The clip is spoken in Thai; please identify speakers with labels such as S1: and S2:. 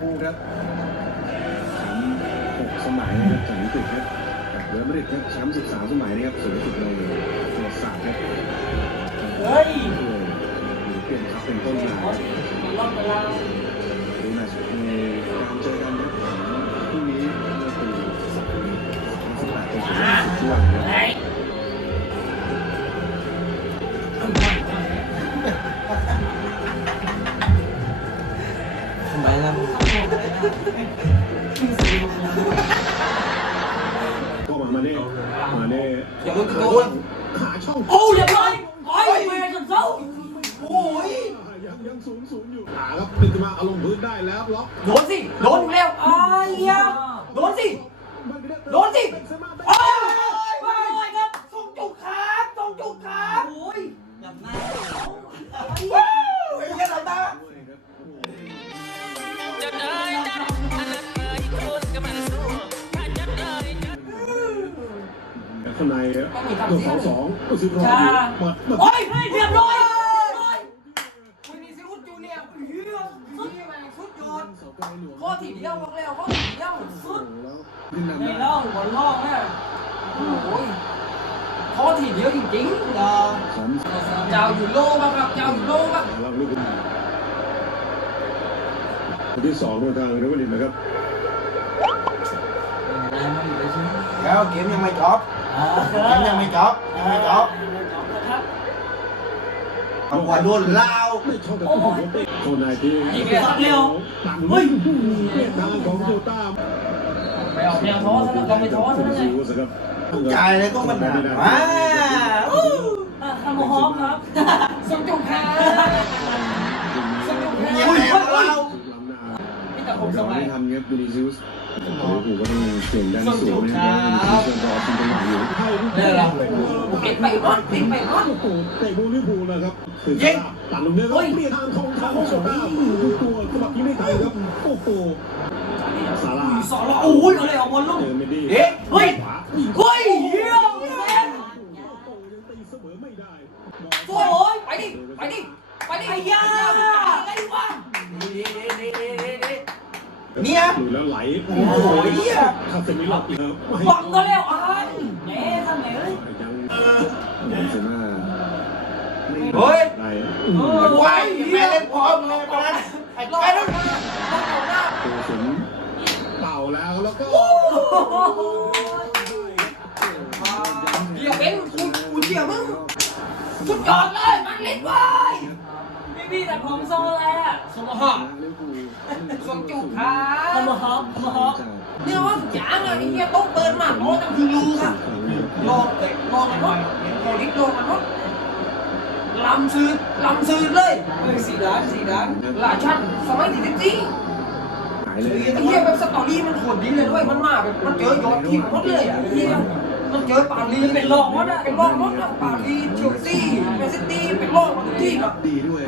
S1: พูลครับแชมป์หกสมัยนะครับจากอังกฤษครับกับเรอัลมาดริดครับแชมป์13 สมัยนะครับสูงสุดในประวัติศาสตร์ครับ
S2: เฮ้ย
S1: โอ้โหเปลี่ยนครับเป็นต้นมา
S2: มันรอดไปแล้ว
S1: ดูแมตช์ในการเจอกันครับพรุ่งนี้ก็คือ18ตุลาคมช่วงครับ
S2: ไอ้
S3: ทำไมล่ะ
S1: ก็มาเน่มาเน่
S3: อย่ามึงโดน
S1: หาช่อง
S2: โอ้เรียบร้อยโอ้ยเมย์จนเศร้า
S3: โอ้ย
S1: ยังยังสูงสูงอยู่หาครับขึ้นมาเอาลงพื้นได้แล้วล็อก
S3: โดนสิ โดนอยู่แล้วอ้ายยะโดนสิ โดนสิโอ้
S1: ข้างในตัวสองสองก็สิบรอ
S2: จ้า
S1: เปิดเปิด
S2: โอ้ยเรียบร้อย
S3: วินิซิอุสจูเนียร์เฮียสุดแม่งสุดยอด
S1: เสาไกลหลวง
S3: ข้อที่เดียวบอกแล้วข้อที่เดียวสุด
S1: แล้วขึ้นนำ
S2: ใน
S1: ได้
S2: เล่าบนล่องเนี่ย
S3: โอ้ยข้อที่เดียวจริงๆเรา
S1: สาม
S3: เจ้าอยู่โลมาครับเจ้าอยู่โลมา
S1: เราลูกคนที่สองมาทางเรอัลมาดริดนะครับ
S4: แล้วเกมยังไม่จบ เกมยังไม่จบยังไม่จบ
S2: นะครับ
S4: เอาหัวโดนลาว
S1: ไม่ชอบกับผู้ผมเป็นคนไหนที่
S2: อีกแล้วเร็ว
S1: ตัดเฮ้ยเวียดนามของโตต้า
S2: ไปออกแนวท้อซะแล้วก็ไปท้อซะแล้วไง
S1: สิครับ
S4: ใจเลยก็มันหนาว้าอู้
S2: อะทำโมฮอมครับ
S3: ส่งจุกครับส่งจุกค
S4: เหนียว
S3: รับ
S4: แหนมเรา
S1: ล้ำหน้า
S2: พี่ตะคมส
S1: เรา
S2: มัย
S1: ไม่ทันครับวินิซิอุส โอ้โหก็ต้องเปลี่ยนด้านสูงนะครับส่วนรอชิงจังหวะอยู่ให้ลูก
S3: เนี่ยเราติดไปรอดติดไปรอด
S1: โอ้โหเตะบูลิบูลนะครับคือตัดลงเนื้อเปลี่ยนทางของทางของโซต้าตัวฉบับนี้ไม่ทันครับโอ้โหซารา
S2: สอนเราโอ้ยอะไรออกบนลูก
S1: เจอเมดี้
S4: เอ๊ะ
S2: เฮ้ยเฮ้ยเยี่ยมแซน
S1: โอ้ยังตีเสมอไม่ได้
S3: โอ้ยไปดิไปดิไปดิ
S2: ไอ้ยาอะไรวะ
S4: เนี่ย
S1: หลุดแล้วไหล
S4: โอ้โหเหี้ย
S1: คาเซมิโร่อีกแล้วไม่
S2: บังก็แล้วอันแหมทำไงเอ้ย
S1: ยังเบนเซม่า
S4: เฮ้ย
S1: ได้
S4: มันไวแม่เล่นพร้อมเลยไปนั้นไอ้ไปนู้น
S1: ตัวสุนเป่าแล้วแล้วก็
S3: เดี๋ยวเป็นกูกูเดี๋ยวมึงสุดยอดเลยมันเล่นไว้
S2: พี่พี่แต่ผมทรงอะไรอะ
S3: สมหะส่งจุกครับ
S2: ทำโมฮอมทำโมฮอม
S3: เนี่ยว่าจางอะไอ้เหี้ยโต๊ะเปิดมาโต๊ะตั้งคือรูค่ะรอเตะรอกันวะรอดิบรอกันวะลำซื้อลำซื้อเลยเฮ้ยสีดันสีดันลาชันสมัยที่สิบสี่
S1: หายเลย
S3: ไอ้เหี้ยแบบสตอรี่มันโหดดีเลยด้วยมันมาแบบมันเจอยอดทีมหมดเลยอะไอ้เหี้ยมันเจอปารีสเป็นรองหมดอะเป็นรองหมดอะปารีสเชลซีแมนซิตี้เป็นรอ งหมดทุกทีมอะ
S1: ดีด้ว